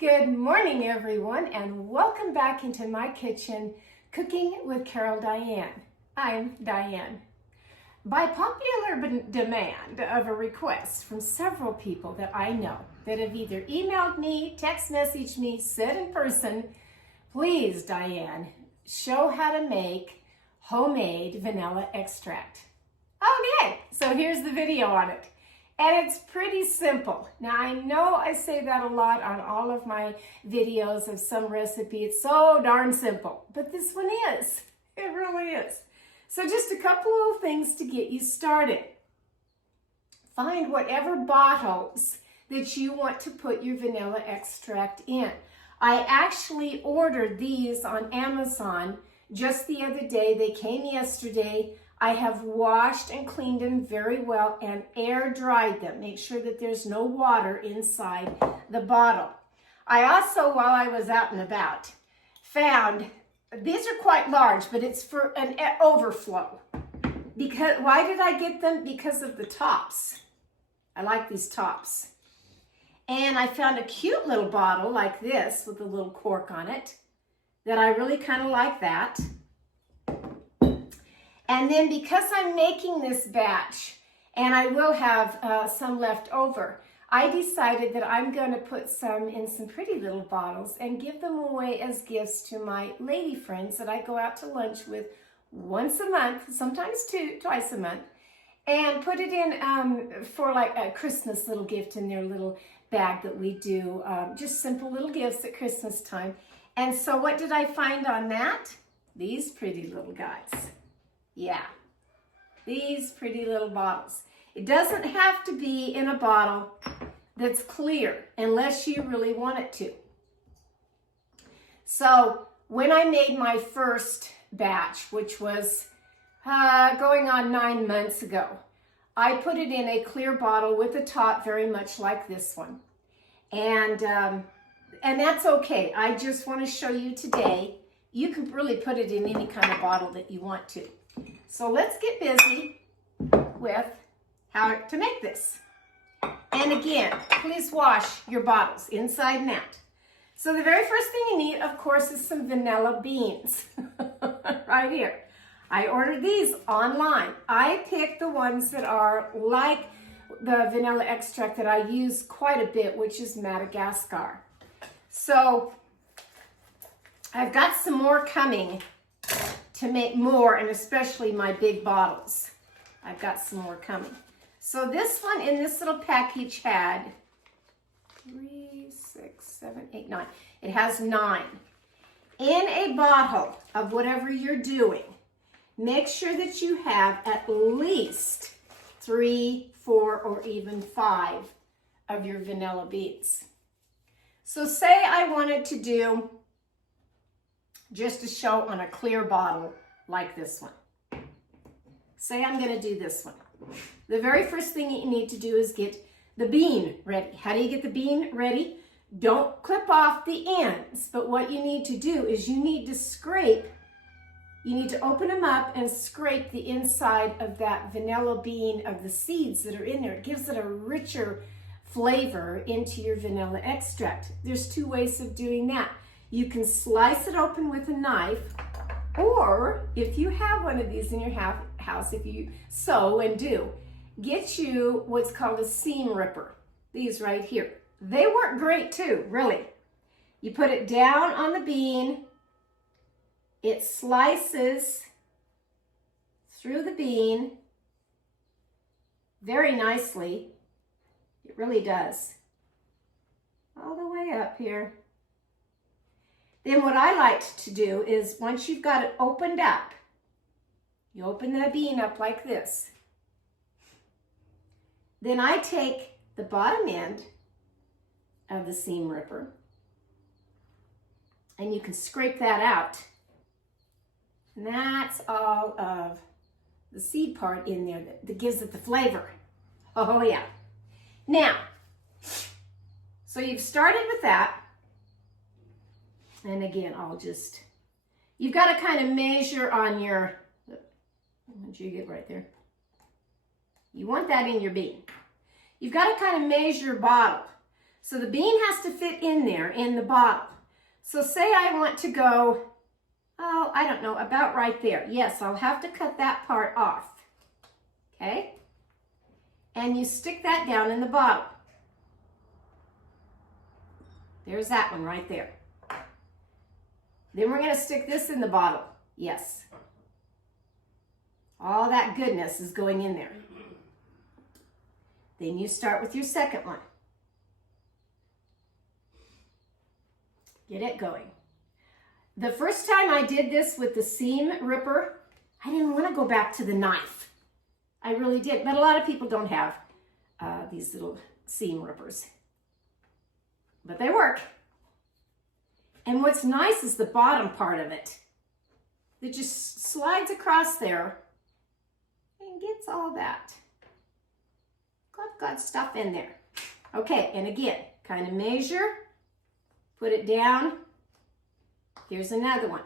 Good morning, everyone, and welcome back into my kitchen, Cooking with Carol Diane. I'm Diane. By popular demand of a request from several people that I know that have either emailed me, text messaged me, said in person, please, Diane, show how to make homemade vanilla extract. Okay, so here's the video on it. And it's pretty simple. Now, I know I say that a lot on all of my videos of some recipe. It's so darn simple, but this one is. It really is. So just a couple of things to get you started. Find whatever bottles that you want to put your vanilla extract in. I actually ordered these on Amazon just the other day. They came yesterday. I have washed and cleaned them very well and air dried them. Make sure that there's no water inside the bottle. I also, while I was out and about, found these are quite large, but it's for an overflow. Because why did I get them? Because of the tops. I like these tops. And I found a cute little bottle like this with a little cork on it that I really kind of like that. And then because I'm making this batch, and I will have some left over, I decided that I'm going to put some in some pretty little bottles and give them away as gifts to my lady friends that I go out to lunch with once a month, sometimes twice a month, and put it in for like a Christmas little gift in their little bag that we do, just simple little gifts at Christmas time. And so what did I find on that? These pretty little guys. Yeah, these pretty little bottles. It doesn't have to be in a bottle that's clear unless you really want it to. So when I made my first batch, which was going on 9 months ago, I put it in a clear bottle with a top very much like this one. And that's okay. I just want to show you today, you can really put it in any kind of bottle that you want to. So let's get busy with how to make this. And again, please wash your bottles inside and out. So the very first thing you need, of course, is some vanilla beans. Right here. I ordered these online. I picked the ones that are like the vanilla extract that I use quite a bit, which is Madagascar. So I've got some more coming to make more, and especially my big bottles. I've got some more coming. So this one in this little package had 3, 6, 7, 8, 9. It has 9. In a bottle of whatever you're doing, make sure that you have at least 3, 4, or even 5 of your vanilla beans. So say I wanted to do just a show on a clear bottle like this one. Say I'm going to do this one. The very first thing you need to do is get the bean ready. How do you get the bean ready? Don't clip off the ends, but what you need to do is you need to scrape. You need to open them up and scrape the inside of that vanilla bean of the seeds that are in there. It gives it a richer flavor into your vanilla extract. There's 2 ways of doing that. You can slice it open with a knife, or if you have one of these in your house, if you so and do, get you what's called a seam ripper. These right here. They work great too, really. You put it down on the bean, it slices through the bean very nicely. It really does. All the way up here. Then what I like to do is once you've got it opened up, you open the bean up like this. Then I take the bottom end of the seam ripper and you can scrape that out. And that's all of the seed part in there that gives it the flavor. Oh yeah. Now, so you've started with that. And again, you've got to kind of measure on your, what did you get right there? You want that in your bean. You've got to kind of measure your bottle. So the bean has to fit in there in the bottle. So say I want to go, oh, I don't know, about right there. Yes, I'll have to cut that part off. Okay? And you stick that down in the bottle. There's that one right there. Then we're going to stick this in the bottle. Yes. All that goodness is going in there. Then you start with your second one. Get it going. The first time I did this with the seam ripper, I didn't want to go back to the knife. I really did, but a lot of people don't have these little seam rippers. But they work. And what's nice is the bottom part of it. It just slides across there and gets all that got stuff in there. Okay, and again, kind of measure, put it down. Here's another one.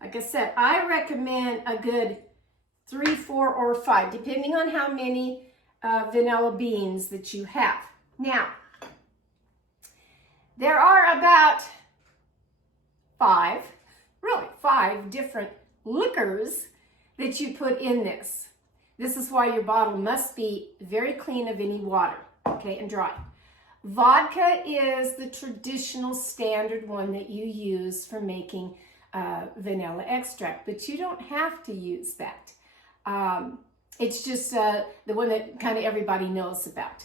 Like I said, I recommend a good 3, 4, or 5, depending on how many vanilla beans that you have. Now, there are about 5 different liquors that you put in this. This is why your bottle must be very clean of any water, okay, and dry. Vodka is the traditional standard one that you use for making vanilla extract, but you don't have to use that. It's just the one that kind of everybody knows about.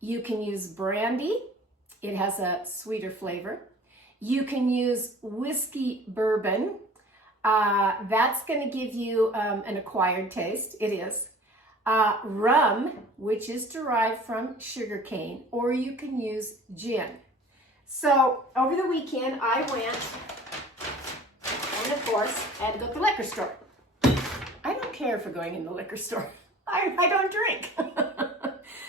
You can use brandy. It has a sweeter flavor. You can use whiskey bourbon. That's going to give you an acquired taste. It is. Rum, which is derived from sugar cane, or you can use gin. So over the weekend, I went, and of course, I had to go to the liquor store. I don't care for going in the liquor store. I don't drink.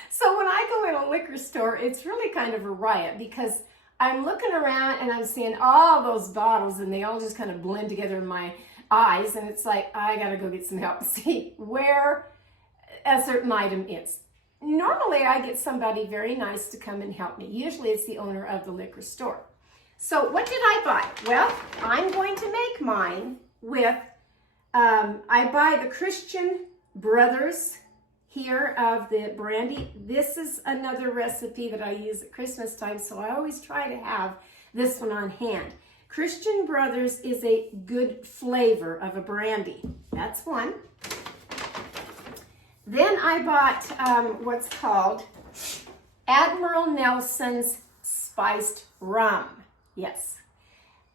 So when I go in a liquor store, it's really kind of a riot because I'm looking around and I'm seeing all those bottles and they all just kind of blend together in my eyes. And it's like, I got to go get some help to see where a certain item is. Normally, I get somebody very nice to come and help me. Usually, it's the owner of the liquor store. So what did I buy? Well, I'm going to make mine with, I buy the Christian Brothers here of the brandy. This is another recipe that I use at Christmas time, so I always try to have this one on hand. Christian Brothers is a good flavor of a brandy. That's one. Then I bought what's called Admiral Nelson's Spiced Rum. Yes.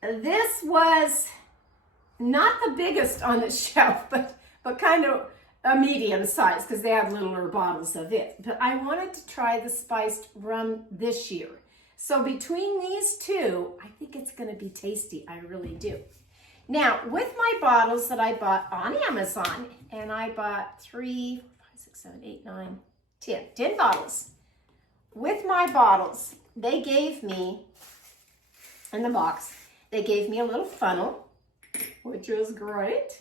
This was not the biggest on the shelf, but kind of a medium size because they have littler bottles of it. But I wanted to try the spiced rum this year. So between these two, I think it's going to be tasty. I really do. Now, with my bottles that I bought on Amazon, and I bought 3, 5, 6, 7, 8, 9, 10 bottles. With my bottles, they gave me, in the box, they gave me a little funnel, which was great.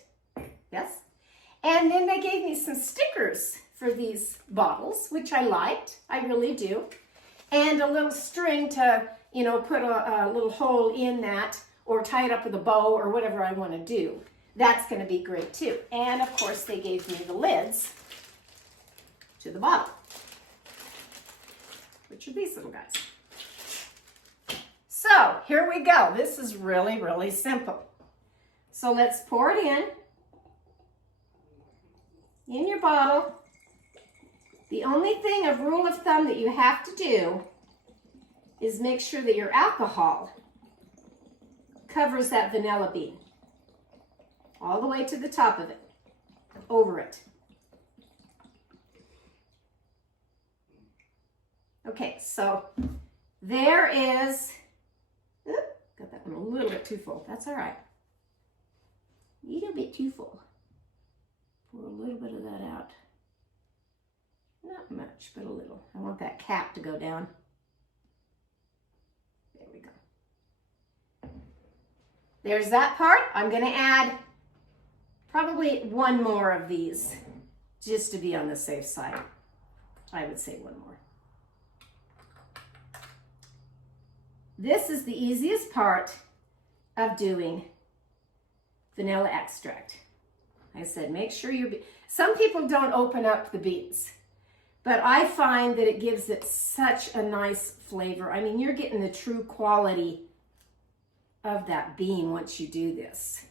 Yes. And then they gave me some stickers for these bottles, which I liked. I really do. And a little string to, you know, put a little hole in that or tie it up with a bow or whatever I want to do. That's going to be great too. And of course, they gave me the lids to the bottle, which are these little guys. So here we go. This is really, really simple. So let's pour it in your bottle. The only thing, a rule of thumb that you have to do is make sure that your alcohol covers that vanilla bean all the way to the top of it, over it. Okay, so there is, got that one a little bit too full. That's all right. A little bit too full. Pour a little bit of that out. Not much, but a little. I want that cap to go down. There we go. There's that part. I'm going to add probably one more of these just to be on the safe side. I would say one more. This is the easiest part of doing vanilla extract. I said, make sure some people don't open up the beans, but I find that it gives it such a nice flavor. I mean, you're getting the true quality of that bean once you do this.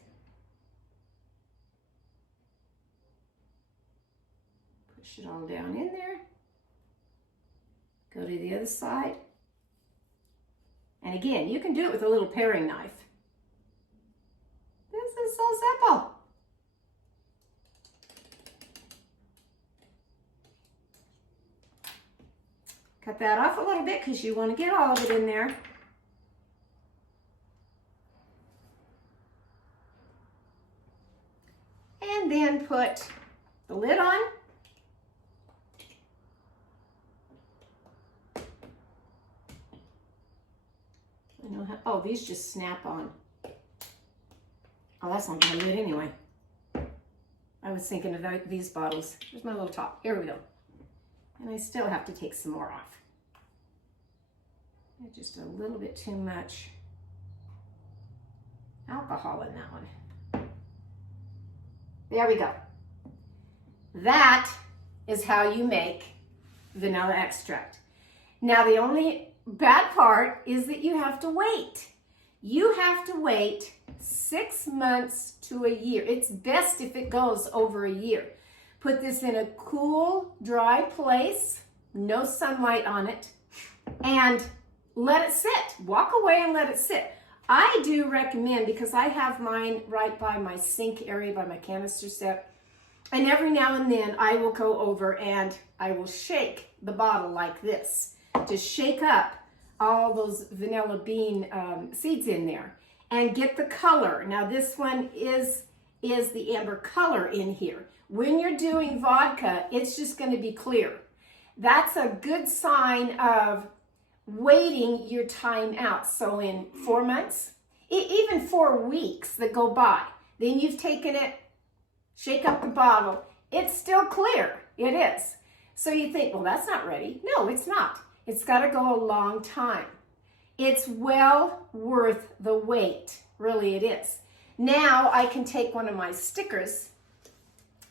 Push it all down in there. Go to the other side. And again, you can do it with a little paring knife. This is so simple. Cut that off a little bit because you want to get all of it in there. And then put the lid on. Oh, these just snap on. Oh, that's not gonna lid anyway. I was thinking of these bottles. Here's my little top. Here we go. And I still have to take some more off. Just a little bit too much alcohol in that one. There we go. That is how you make vanilla extract. Now, the only bad part is that you have to wait. You have to wait 6 months to a year. It's best if it goes over a year. Put this in a cool, dry place, no sunlight on it, and let it sit. Walk away and let it sit. I do recommend, because I have mine right by my sink area, by my canister set, and every now and then I will go over and I will shake the bottle like this to shake up all those vanilla bean seeds in there and get the color. Now this one is the amber color in here. When you're doing vodka, it's just going to be clear. That's a good sign of waiting your time out. So in 4 months, even 4 weeks that go by, then you've taken it, shake up the bottle, it's still clear. It is. So you think, well, that's not ready. No, it's not. It's got to go a long time. It's well worth the wait. Really, it is. Now I can take one of my stickers.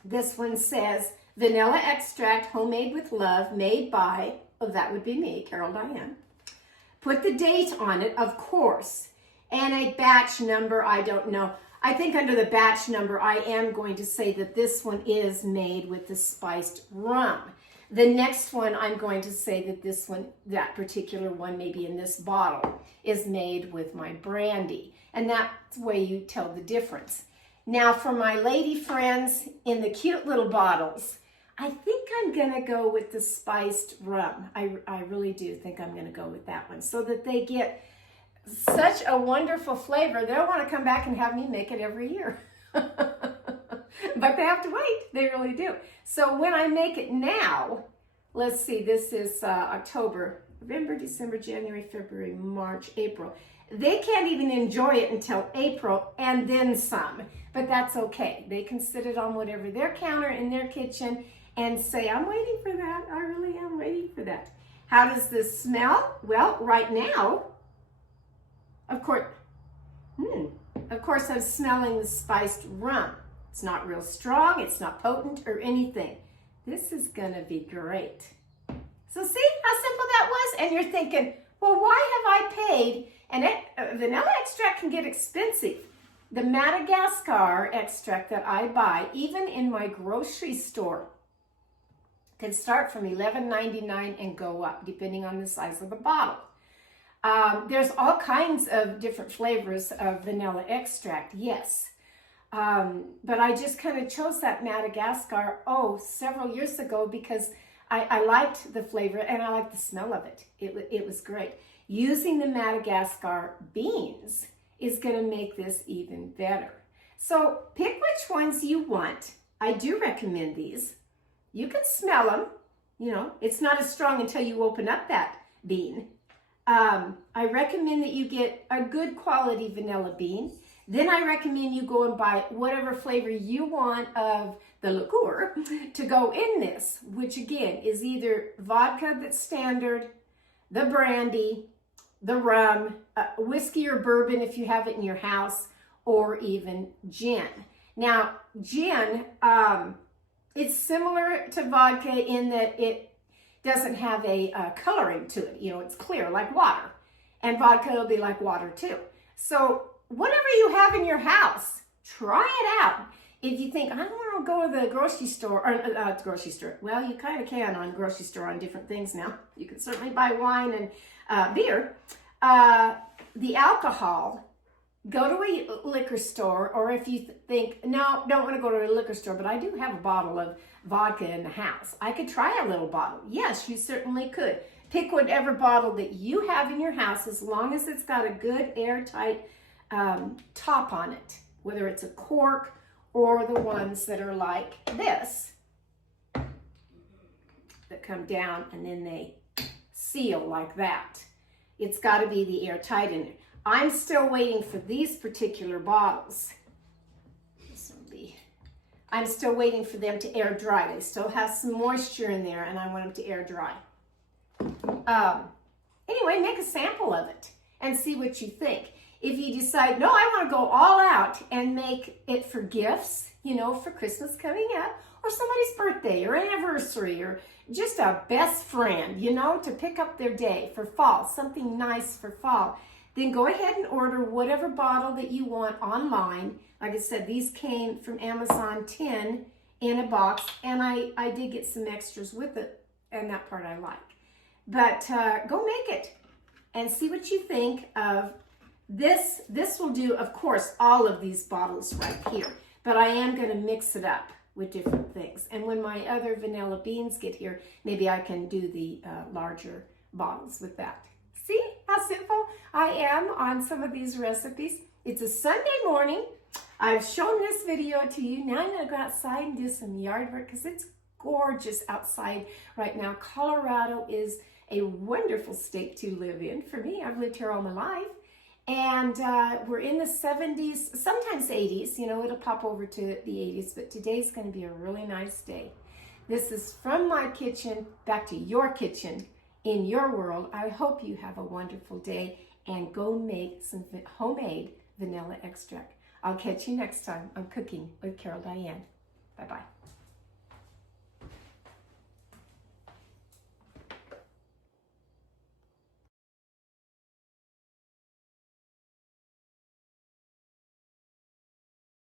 This one says, vanilla extract, homemade with love, made by, oh, that would be me, Carol Diane. Put the date on it, of course, and a batch number, I don't know. I think under the batch number, I am going to say that this one is made with the spiced rum. The next one, I'm going to say that this one, that particular one, maybe in this bottle, is made with my brandy. And that's the way you tell the difference. Now, for my lady friends in the cute little bottles, I think I'm going to go with the spiced rum. I really do think I'm going to go with that one so that they get such a wonderful flavor. They'll want to come back and have me make it every year. But they have to wait. They really do. So when I make it now, let's see, this is October, November, December, January, February, March, April. They can't even enjoy it until April and then some. But that's okay. They can sit it on whatever their counter in their kitchen and say, I'm waiting for that. I really am waiting for that. How does this smell? Well, right now, of course, I'm smelling the spiced rum. It's not real strong. It's not potent or anything. This is going to be great. So see how simple that was? And you're thinking, well, why have I paid? And vanilla extract can get expensive. The Madagascar extract that I buy, even in my grocery store, can start from $11.99 and go up, depending on the size of the bottle. There's all kinds of different flavors of vanilla extract, yes. But I just kind of chose that Madagascar, several years ago because I liked the flavor and I liked the smell of it. It was great. Using the Madagascar beans is going to make this even better. So pick which ones you want. I do recommend these. You can smell them. You know, it's not as strong until you open up that bean. I recommend that you get a good quality vanilla bean. Then I recommend you go and buy whatever flavor you want of the liqueur to go in this, which again is either vodka that's standard, the brandy, the rum, whiskey or bourbon if you have it in your house, or even gin. Now, gin, it's similar to vodka in that it doesn't have a coloring to it. You know, it's clear like water. And vodka will be like water too. So whatever you have in your house, try it out. If you think, I don't want to go to the grocery store, or grocery store, well, you kind of can on grocery store on different things now. You can certainly buy wine and beer. The alcohol, go to a liquor store, or if you think, no, don't want to go to a liquor store, but I do have a bottle of vodka in the house. I could try a little bottle. Yes, you certainly could. Pick whatever bottle that you have in your house, as long as it's got a good airtight top on it, whether it's a cork or the ones that are like this, that come down and then they seal like that. It's got to be the airtight in it. I'm still waiting for these particular bottles. I'm still waiting for them to air dry. They still have some moisture in there and I want them to air dry. Anyway, make a sample of it and see what you think. If you decide, no, I want to go all out and make it for gifts, you know, for Christmas coming up, or somebody's birthday or anniversary, or just a best friend, you know, to pick up their day for fall, something nice for fall, then go ahead and order whatever bottle that you want online. Like I said, these came from Amazon 10 in a box, and I did get some extras with it, and that part I like. But go make it and see what you think of this. This will do, of course, all of these bottles right here, but I am going to mix it up with different things. And when my other vanilla beans get here, maybe I can do the larger bottles with that. See how simple I am on some of these recipes? It's a Sunday morning. I've shown this video to you. Now I'm going to go outside and do some yard work because it's gorgeous outside right now. Colorado is a wonderful state to live in. For me, I've lived here all my life. And we're in the 70s, sometimes 80s. You know, it'll pop over to the 80s, but today's going to be a really nice day. This is from my kitchen back to your kitchen in your world. I hope you have a wonderful day and go make some homemade vanilla extract. I'll catch you next time on Cooking with Carol Diane. Bye-bye.